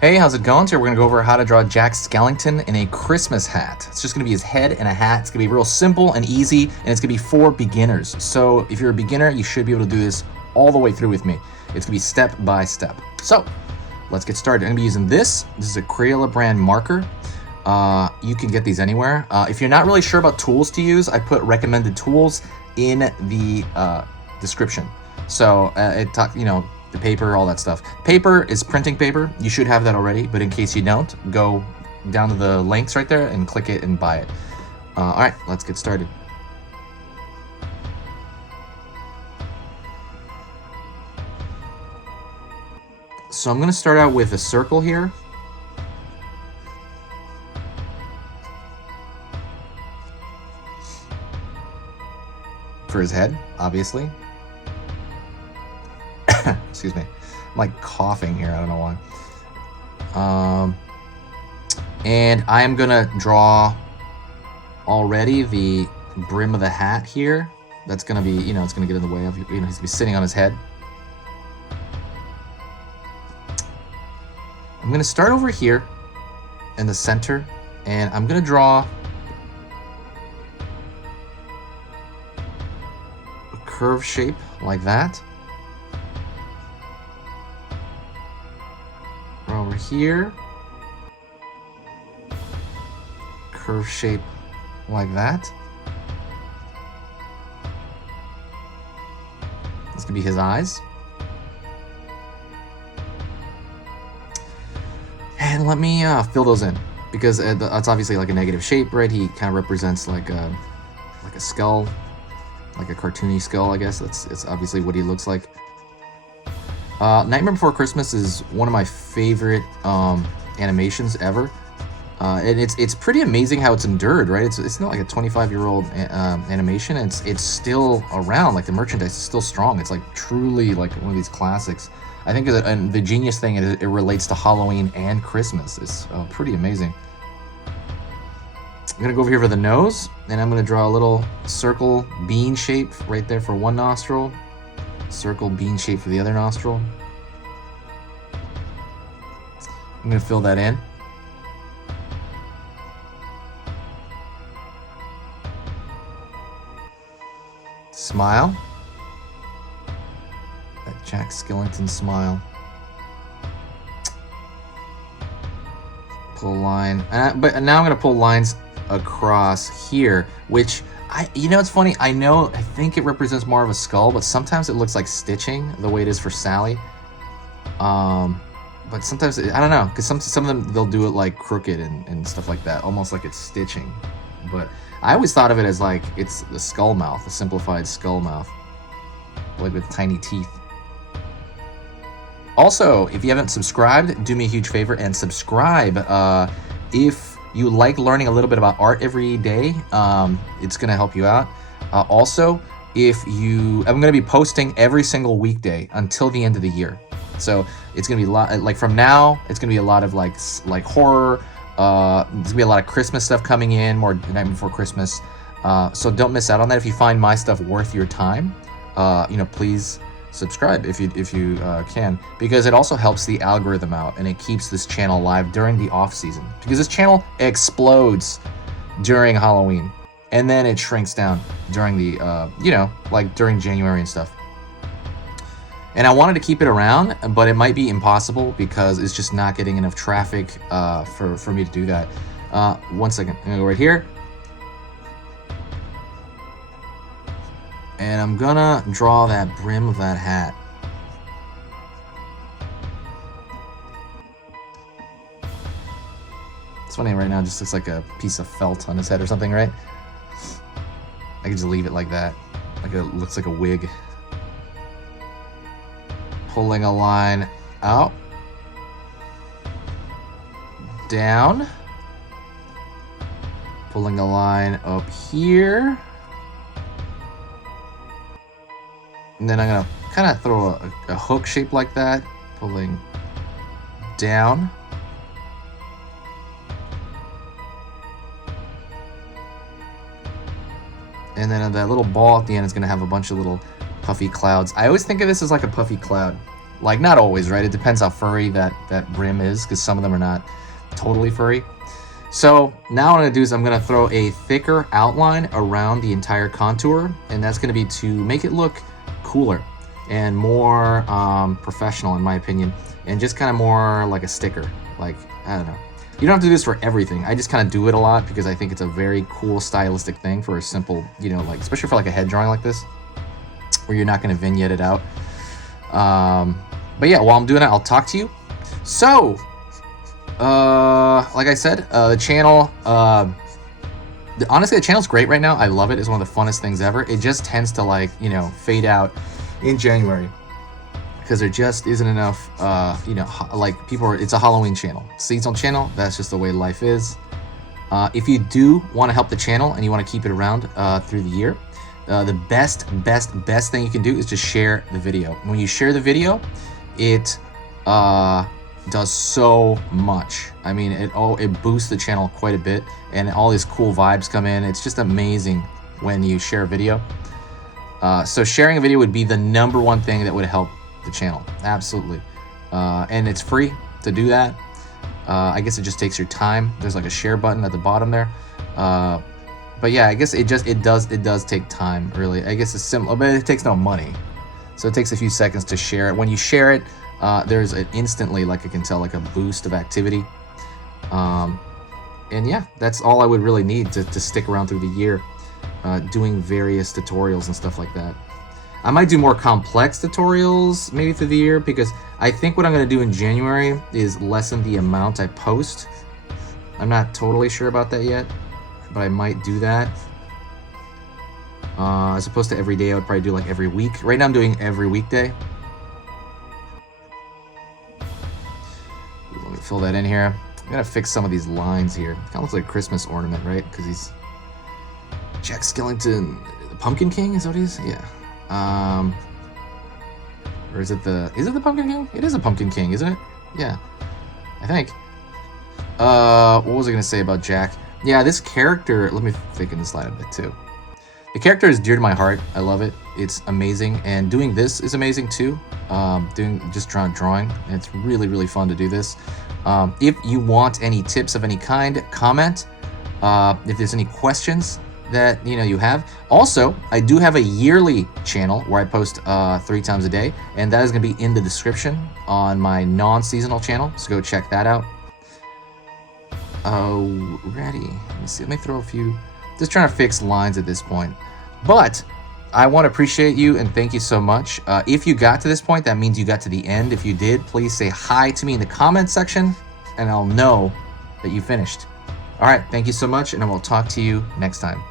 Hey, how's it going? Today we're going to go over how to draw Jack Skelington in a Christmas hat. It's just going to be his head and a hat. It's going to be real simple and easy, and it's going to be for beginners. So if you're a beginner, you should be able to do this all the way through with me. It's going to be step by step. So let's get started. I'm going to be using this. This is a Crayola brand marker. You can get these anywhere. If you're not really sure about tools to use, I put recommended tools in the description. So the paper, all that stuff. Paper is printing paper. You should have that already, but in case you don't, go down to the links right there and click it and buy it. All right, let's get started. So I'm gonna start out with a circle here. For his head, obviously. Excuse me. I'm like coughing here. I don't know why. And I am gonna draw already the brim of the hat here. That's gonna be, it's gonna get in the way of, he's gonna be sitting on his head. I'm gonna start over here in the center, and I'm gonna draw a curve shape like that. Over here, curve shape like that. This could be his eyes. And let me fill those in, because that's obviously like a negative shape, right? He kind of represents like a skull, like a cartoony skull, I guess. It's obviously what he looks like. Nightmare Before Christmas is one of my favorite animations ever, and it's pretty amazing how it's endured, right? It's not like a 25-year-old animation, and it's still around. Like, the merchandise is still strong. It's like truly like one of these classics. I think and the genius thing is it relates to Halloween and Christmas. It's pretty amazing. I'm gonna go over here for the nose, and I'm gonna draw a little circle bean shape right there for one nostril. Circle bean shape for the other nostril. I'm gonna fill that in. Smile. That Jack Skellington smile. Pull a line. But now I'm gonna pull lines across here, which it's funny. I think it represents more of a skull, but sometimes it looks like stitching, the way it is for Sally. But sometimes, I don't know, because some of them, they'll do it like crooked and stuff like that, almost like it's stitching. But I always thought of it as like it's the skull mouth, the simplified skull mouth, like with tiny teeth. Also, if you haven't subscribed, do me a huge favor and subscribe. If you like learning a little bit about art every day, it's gonna help you out. Also, I'm gonna be posting every single weekday until the end of the year. So it's gonna be a lot, like from now, it's gonna be a lot of like horror. There's gonna be a lot of Christmas stuff coming in, more Night Before Christmas. So don't miss out on that. If you find my stuff worth your time, please subscribe if you can, because it also helps the algorithm out, and it keeps this channel live during the off season, because this channel explodes during Halloween, and then it shrinks down during the like during January and stuff. And I wanted to keep it around, but it might be impossible because it's just not getting enough traffic for me to do that. 1 second, I'm gonna go right here. And I'm gonna draw that brim of that hat. It's funny, right now it just looks like a piece of felt on his head or something, right? I could just leave it like that. Like it looks like a wig. Pulling a line out. Down. Pulling a line up here. And then I'm gonna kind of throw a hook shape like that, pulling down. And then that little ball at the end is gonna have a bunch of little puffy clouds. I always think of this as like a puffy cloud, Like, not always, right? It depends how furry that brim is, because some of them are not totally furry. So now what I'm gonna do is I'm gonna throw a thicker outline around the entire contour, and that's gonna be to make it look cooler and more professional, in my opinion, and just kind of more like a sticker. Like, I don't know. You don't have to do this for everything. I just kind of do it a lot because I think it's a very cool stylistic thing for a simple, you know, like, especially for like a head drawing like this, where you're not gonna vignette it out. But yeah, while I'm doing it, I'll talk to you. So, like I said, the channel, honestly, the channel's great right now. I love it. It's one of the funnest things ever. It just tends to, like, you know, fade out in January because there just isn't enough, you know, like, it's a Halloween channel, seasonal channel. That's just the way life is. If you do want to help the channel and you want to keep it around through the year, the best thing you can do is just share the video. When you share the video, it does so much. I mean, it boosts the channel quite a bit, and all these cool vibes come in. It's just amazing when you share a video. So sharing a video would be the #1 thing that would help the channel, absolutely. And it's free to do that. I guess it just takes your time. There's like a share button at the bottom there. But yeah, I guess it does take time, really. I guess it's similar, but it takes no money. So it takes a few seconds to share it. When you share it, there's an instantly, like, I can tell, like a boost of activity. And yeah, that's all I would really need to stick around through the year, doing various tutorials and stuff like that. I might do more complex tutorials maybe through the year, because I think what I'm going to do in January is lessen the amount I post. I'm not totally sure about that yet, but I might do that. As opposed to every day, I would probably do like every week. Right now I'm doing every weekday. Let me fill that in here. I'm gonna fix some of these lines here. Kind of looks like a Christmas ornament, right? Because he's Jack Skelington, the Pumpkin King, is that what he is? Yeah. Or is it the Pumpkin King? It is a Pumpkin King, isn't it? Yeah, I think. What was I gonna say about Jack? Yeah, this character, let me thicken this line a bit too. The character is dear to my heart. I love it. It's amazing. And doing this is amazing too. Drawing. And it's really, really fun to do this. If you want any tips of any kind, comment. If there's any questions that you have. Also, I do have a yearly channel where I post 3 times a day. And that is going to be in the description on my non-seasonal channel. So go check that out. Ready. Let me see. Let me throw a few. Just trying to fix lines at this point. But I want to appreciate you and thank you so much. If you got to this point, that means you got to the end. If you did, please say hi to me in the comments section, and I'll know that you finished. All right. Thank you so much, and I will talk to you next time.